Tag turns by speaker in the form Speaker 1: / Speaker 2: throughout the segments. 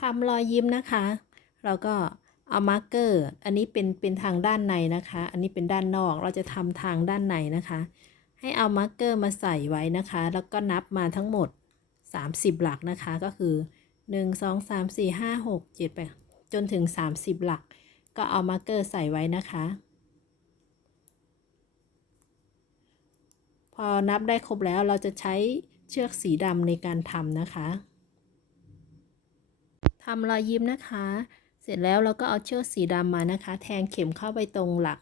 Speaker 1: ทำรอยยิ้มนะคะ เราก็เอามาร์กเกอร์ อันนี้เป็นเป็นทางด้านในนะคะ อันนี้เป็นด้านนอกเราจะทำทางด้านในนะคะ ให้เอามาร์กเกอร์มาใส่ไว้นะคะ แล้วก็นับมาทั้งหมด 30 หลักนะคะ ก็คือ 1 2 3 4 5 6 7 8 จนถึง 30 หลัก ก็เอามาร์กเกอร์ใส่ไว้นะคะ พอนับได้ครบแล้วเราจะใช้เชือกสีดำในการทำนะคะ ทำรอยยิ้มนะคะ เสร็จแล้วเราก็เอาเชือกสีดำมานะคะ แทงเข็มเข้าไปตรงหลัก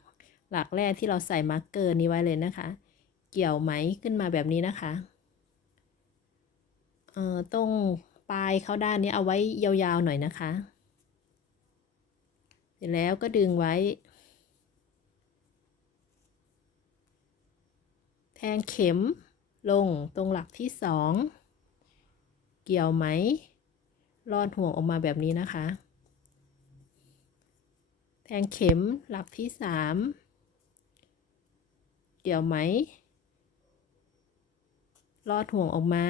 Speaker 1: หลักแรกที่เราใส่มาร์กเกอร์นี้ไว้เลยนะคะ เกี่ยวไหมขึ้นมาแบบนี้นะคะเอ่อตรงปลายเข้าด้านนี้เอาไว้ยาวๆหน่อยนะคะ เสร็จแล้วก็ดึงไว้ แทงเข็มลงตรงหลักที่สองเกี่ยวไหม ลอดห่วงออกมาแบบนี้นะคะ แทงเข็มหลักที่สามเกี่ยวไหม ลอดห่วงออกมา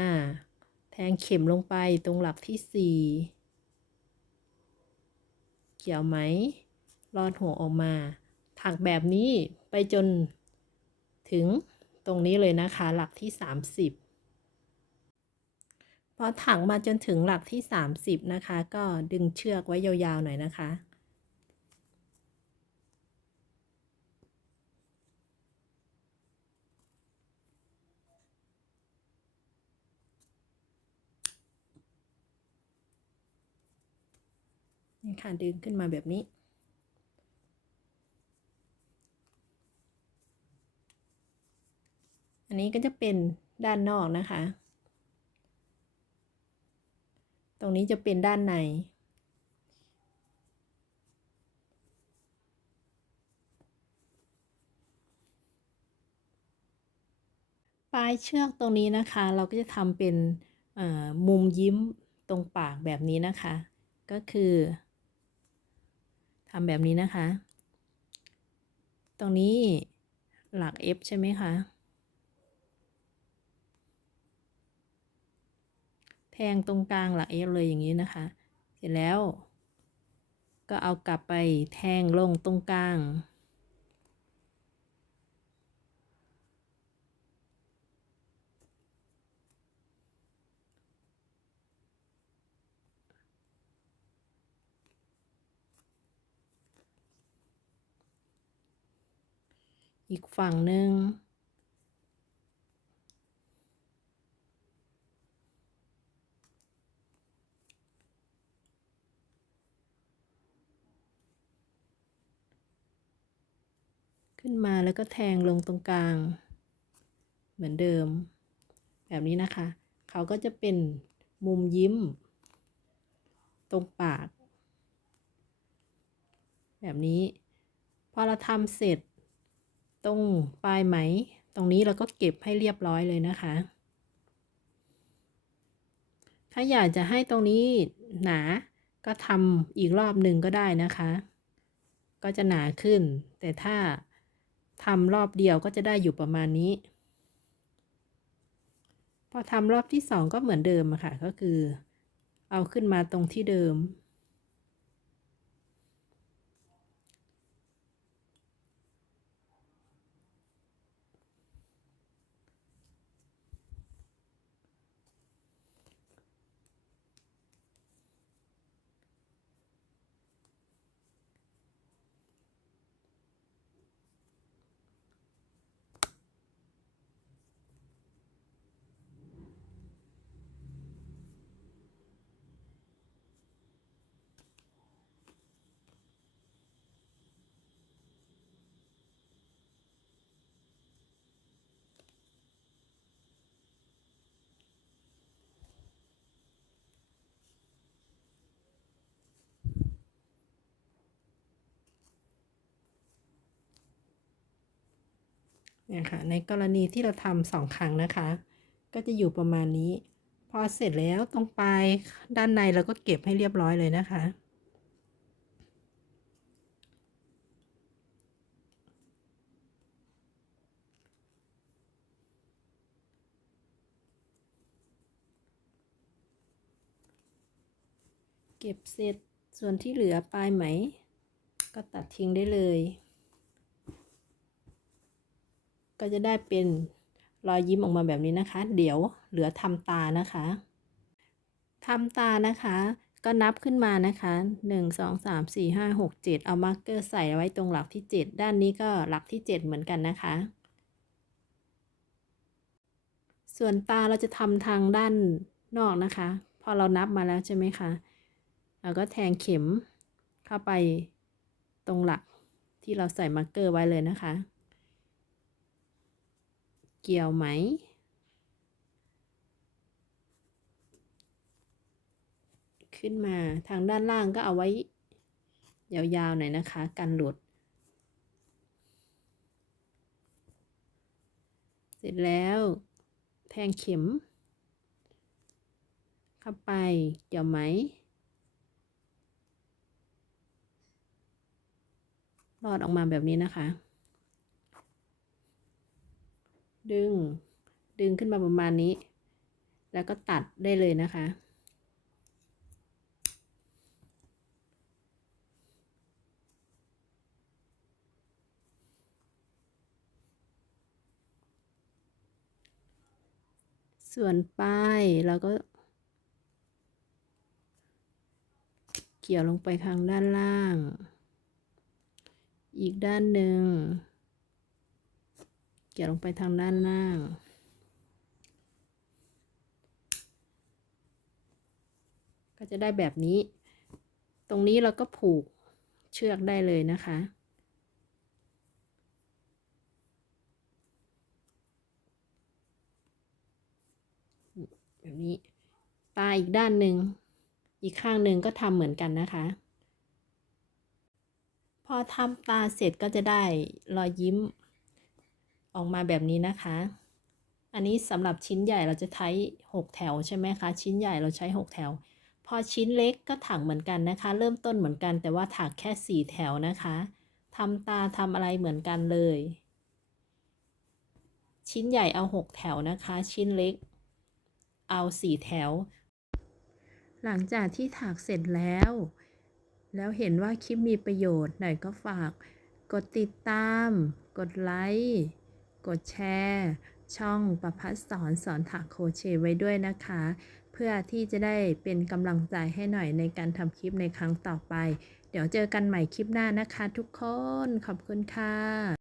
Speaker 1: แทงเข็มลงไปตรงหลักที่สี่เกี่ยวไหม ลอดห่วงออกมา ถักแบบนี้ไปจนถึงตรงนี้เลยนะคะ หลักที่30พ อถักมาจนถึงหลักที่ 30 นะคะ ก็ดึงเชือกไว้ยาวๆหน่อยนะคะ นี่ค่ะดึงขึ้นมาแบบนี้อันนี้ก็จะเป็นด้านนอกนะคะ ตรงนี้จะเป็นด้านใน ปลายเชือกตรงนี้นะคะ เราก็จะทำเป็นมุมยิ้มตรงปากแบบนี้นะคะ ก็คือทำแบบนี้นะคะ ตรงนี้หลัก F ใช่ไหมคะ แท งตรงกลางหลัก F เลยอย่างนี้นะคะ เสร็จแล้ว ก็เอากลับไปแทงลงตรงกลาง อีกฝั่งหนึ่ง ขึ้นมาแล้วก็แทงลงตรงกลาง เหมือนเดิม แบบนี้นะคะ เขาก็จะเป็นมุมยิ้ม ตรงปาก แบบนี้ พอเราทำเสร็จ ตรงปลายไหม ตรงนี้เราก็เก็บให้เรียบร้อยเลยนะคะ ถ้าอยากจะให้ตรงนี้หนาก็ทำอีกรอบหนึ่งก็ได้นะคะ ก็จะหนาขึ้น แต่ถ้า ทำรอบเดียวก็จะได้อยู่ประมาณนี้ พอทำรอบที่สองก็เหมือนเดิมอะค่ะ ก็คือ เอาขึ้นมาตรงที่เดิม นี่ยค่ะในกรณีที่เราทำสองครั้งนะคะ ก็จะอยู่ประมาณนี้ พอเสร็จแล้วตรงปลายด้านในเราก็เก็บให้เรียบร้อยเลยนะคะ เก็บเสร็จส่วนที่เหลือปลายไหม ก็ตัดทิ้งได้เลย ก็จะได้เป็นรอยยิ้มออกมาแบบนี้นะคะ เดี๋ยวเหลือทำตานะคะทำตานะคะ ก็นับขึ้นมานะคะ 1 2 3 4 5 6 7 เอามาร์กเกอร์ใส่ไว้ตรงหลักที่ 7 ด้านนี้ก็หลักที่ 7 เหมือนกันนะคะ ส่วนตาเราจะทำทางด้านนอกนะคะ พอเรานับมาแล้วใช่ไหมคะเราก็แทงเข็มเข้าไปตรงหลักที่เราใส่มาร์กเกอร์ไว้เลยนะคะ เกี่ยวไหม ขึ้นมาทางด้านล่างก็เอาไว้ ยาวๆหน่อยนะคะ กันหลุด เสร็จแล้วแทงเข็ม เข้าไปเกี่ยวไหมรอดออกมาแบบนี้นะคะ ดึง ดึงขึ้นมาประมาณนี้ แล้วก็ตัดได้เลยนะคะ ส่วนปลายเราก็ เกี่ยวลงไปข้างด้านล่าง อีกด้านหนึ่ง เกี่ยวลงไปทางด้านล่าง ก็จะได้แบบนี้ ตรงนี้เราก็ผูกเชือกได้เลยนะคะ แบบนี้ ตาอีกด้านหนึ่ง อีกข้างหนึ่งก็ทำเหมือนกันนะคะ พอทำตาเสร็จก็จะได้รอยยิ้ม ออกมาแบบนี้นะคะ อันนี้สำหรับชิ้นใหญ่เราจะใช้6แถวใช่ไหมคะ ชิ้นใหญ่เราใช้ 6 แถว พอชิ้นเล็กก็ถักเหมือนกันนะคะ เริ่มต้นเหมือนกันแต่ว่าถักแค่ 4 แถวนะคะทำตาทำอะไรเหมือนกันเลย ชิ้นใหญ่เอา 6 แถวนะคะ ชิ้นเล็ก เอา 4 แถว หลังจากที่ถักเสร็จแล้ว แล้วเห็นว่าคลิปมีประโยชน์หน่อยก็ฝาก กดติดตาม กดไลค์ กดแชร์ ช่องประพัฒสอนสอนถักโคเชไว้ด้วยนะคะ เพื่อที่จะได้เป็นกำลังใจให้หน่อยในการทำคลิปในครั้งต่อไป เดี๋ยวเจอกันใหม่คลิปหน้านะคะทุกคน ขอบคุณค่ะ